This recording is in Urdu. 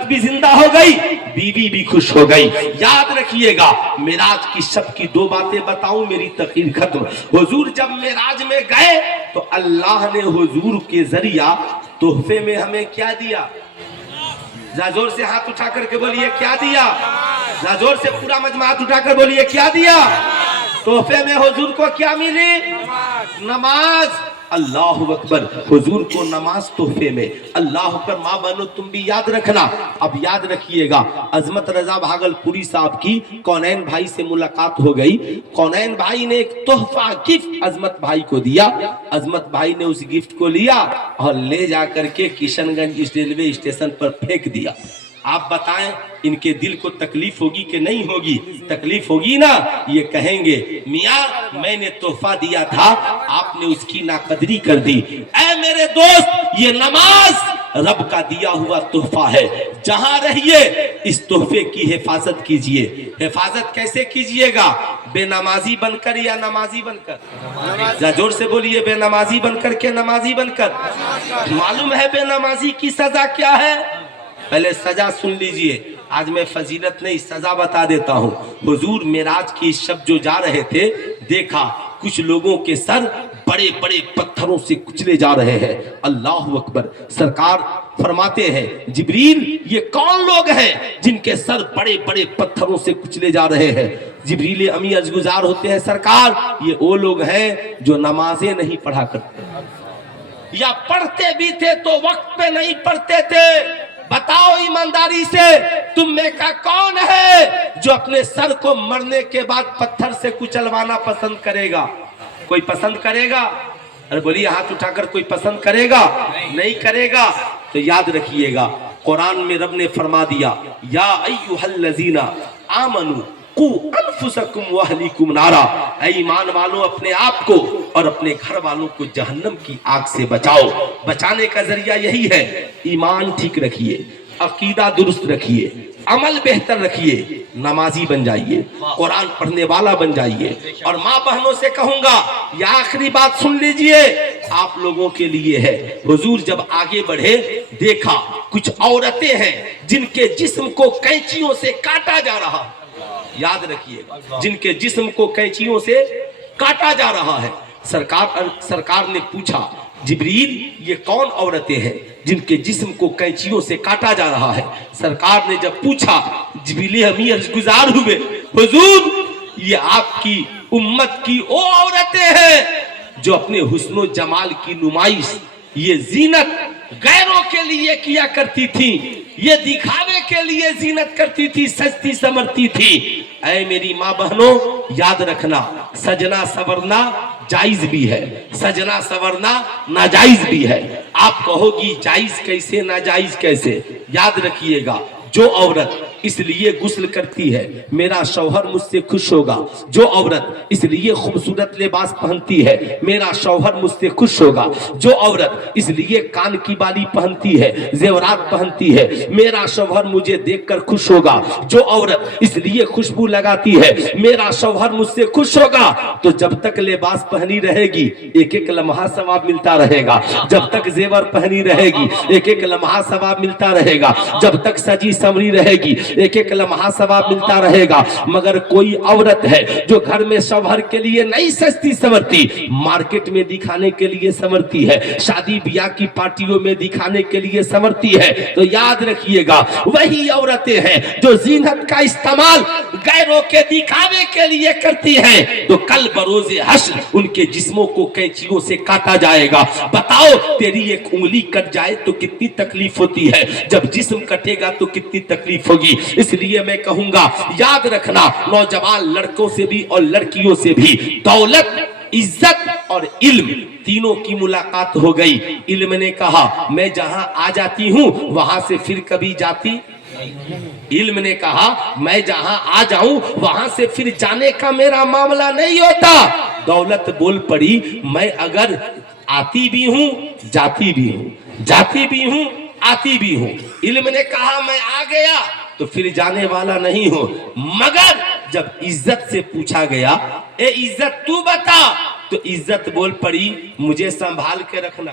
بھی زندہ ہو گئی، بیوی بھی خوش ہو گئی۔ یاد رکھیے گا، معراج کی شب کی دو باتیں بتاؤں، میری تقریر ختم۔ حضور جب معراج میں گئے تو اللہ نے حضور کے ذریعہ تحفے میں ہمیں کیا دیا؟ زور سے ہاتھ اٹھا کر کے بولیے کیا دیا؟ زور سے پورا مجمع ہاتھ اٹھا کر بولیے کیا دیا؟ تحفے میں حضور کو کیا ملی؟ نماز۔ اللہ اکبر، حضور کو نماز تحفے میں۔ اللہ اکبر، ماں بہنو تم بھی یاد رکھنا۔ اب یاد رکھیے گا، عظمت رضا بھاگل پوری صاحب کی کونین بھائی سے ملاقات ہو گئی۔ کونین بھائی نے ایک تحفہ گفٹ عظمت بھائی کو دیا۔ عظمت بھائی نے اس گفٹ کو لیا اور لے جا کر کے کشن گنج ریلوے اسٹیشن پر پھینک دیا۔ آپ بتائیں ان کے دل کو تکلیف ہوگی کہ نہیں ہوگی؟ تکلیف ہوگی نا۔ یہ کہیں گے میاں میں نے تحفہ دیا تھا، آپ نے اس کی ناقدری کر دی۔ اے میرے دوست، یہ نماز رب کا دیا ہوا تحفہ ہے۔ جہاں رہیے اس تحفے کی حفاظت کیجئے۔ حفاظت کیسے کیجئے گا؟ بے نمازی بن کر یا نمازی بن کر؟ زور سے بولیے، بے نمازی بن کر کے نمازی بن کر؟ معلوم ہے بے نمازی کی سزا کیا ہے؟ پہلے سزا سن لیجئے، آج میں فضیلت نہیں سزا بتا دیتا ہوں۔ حضور معراج کی شب جو جا رہے تھے، دیکھا کچھ لوگوں کے سر بڑے بڑے پتھروں سے کچلے جا رہے ہیں۔ اللہ اکبر، سرکار فرماتے ہیں جبریل یہ کون لوگ ہیں جن کے سر بڑے بڑے پتھروں سے کچلے جا رہے ہیں؟ جبریل امی عرضگزار ہوتے ہیں سرکار یہ وہ لوگ ہیں جو نمازیں نہیں پڑھا کرتے، یا پڑھتے بھی تھے تو وقت پہ نہیں پڑھتے تھے۔ بتاؤ ایمانداری سے تم میں کا کون ہے جو اپنے سر کو مرنے کے بعد پتھر سے کچلوانا پسند کرے گا؟ کوئی پسند کرے گا؟ ارے بولیے ہاتھ اٹھا کر، کوئی پسند کرے گا؟ نہیں کرے گا۔ تو یاد رکھیے گا، قرآن میں رب نے فرما دیا یا ایھا الذین آمنوا قوا انفسکم واہلیکم نارا، اے ایمان والوں اپنے آپ کو اور اپنے گھر والوں کو جہنم کی آگ سے بچاؤ۔ بچانے کا ذریعہ یہی ہے، ایمان ٹھیک رکھیے، عقیدہ درست رکھیے، عمل بہتر رکھیے، نمازی بن جائیے، قرآن پڑھنے والا بن جائیے۔ اور ماں بہنوں سے کہوں گا یہ آخری بات سن لیجئے، آپ لوگوں کے لیے ہے۔ حضور جب آگے بڑھے دیکھا کچھ عورتیں ہیں جن کے جسم کو کینچیوں سے کاٹا جا رہا، یاد رکھیے جن کے جسم کو کینچیوں سے کاٹا جا رہا ہے۔ سرکار نے پوچھا جبریل یہ کون عورتیں ہیں جن کے جسم کو کینچیوں سے کاٹا جا رہا ہے؟ سرکار نے جب پوچھا جبریل امی عرضگزار ہوئے حضور یہ آپ کی امت کی وہ عورتیں ہیں جو اپنے حسن و جمال کی نمائش، یہ زینت غیروں کے لیے کیا کرتی تھی، یہ دکھاوے کے لیے زینت کرتی تھی، سجتی سمرتی تھی۔ اے میری ماں بہنوں یاد رکھنا، سجنا سورنا جائز بھی ہے، سجنا سورنا ناجائز بھی ہے۔ آپ کہو گی جائز کیسے ناجائز کیسے؟ یاد رکھیے گا، جو عورت اس لیے غسل کرتی ہے میرا شوہر مجھ سے خوش ہوگا، جو عورت اس لیے خوبصورت لباس پہنتی ہے میرا شوہر مجھ سے خوش ہوگا، جو عورت اس لیے کان کی بالی پہنتی ہے، زیورات پہنتی ہے، میرا شوہر مجھے دیکھ کر خوش ہوگا، جو عورت اس لیے خوشبو لگاتی ہے میرا شوہر مجھ سے خوش ہوگا۔ تو جب تک لباس پہنی رہے گی ایک ایک لمحہ ثواب ملتا رہے گا، جب تک زیور پہنی رہے گی ایک ایک لمحہ ثواب ملتا رہے گا، جب تک سجی سمری رہے گی ایک ایک لمحہ ثواب ملتا رہے گا۔ مگر کوئی عورت ہے جو گھر میں شوہر کے لیے نہیں سجتی سمرتی، مارکیٹ میں دکھانے کے لیے سمرتی ہے، شادی بیاہ کی پارٹیوں میں دکھانے کے لیے سمرتی ہے، تو یاد رکھیے گا وہی عورتیں ہیں جو زینت کا استعمال غیروں کے دکھاوے کے لیے کرتی ہیں، تو کل بروز حشر ان کے جسموں کو کینچیوں سے کاٹا جائے گا۔ بتاؤ تیری ایک انگلی کٹ جائے تو کتنی تکلیف ہوتی ہے، جب جسم کٹے گا تو کتنی تکلیف ہوگی۔ اس لیے میں کہوں گا یاد رکھنا، نوجوان لڑکوں سے بھی اور لڑکیوں سے بھی دولت، عزت اور علم تینوں کی ملاقات ہو گئی۔ علم نے کہا میں جہاں آ جاتی ہوں وہاں سے پھر کبھی جاتی، علم نے کہا میں جہاں آ جاؤں وہاں سے پھر جانے کا میرا معاملہ نہیں ہوتا۔ دولت بول پڑی میں اگر آتی بھی ہوں جاتی بھی ہوں، جاتی بھی ہوں آتی بھی ہوں۔ علم نے کہا میں آ گیا تو پھر جانے والا نہیں ہو، مگر جب عزت سے پوچھا گیا اے عزت تو بتا، تو عزت بول پڑی مجھے سنبھال کے رکھنا،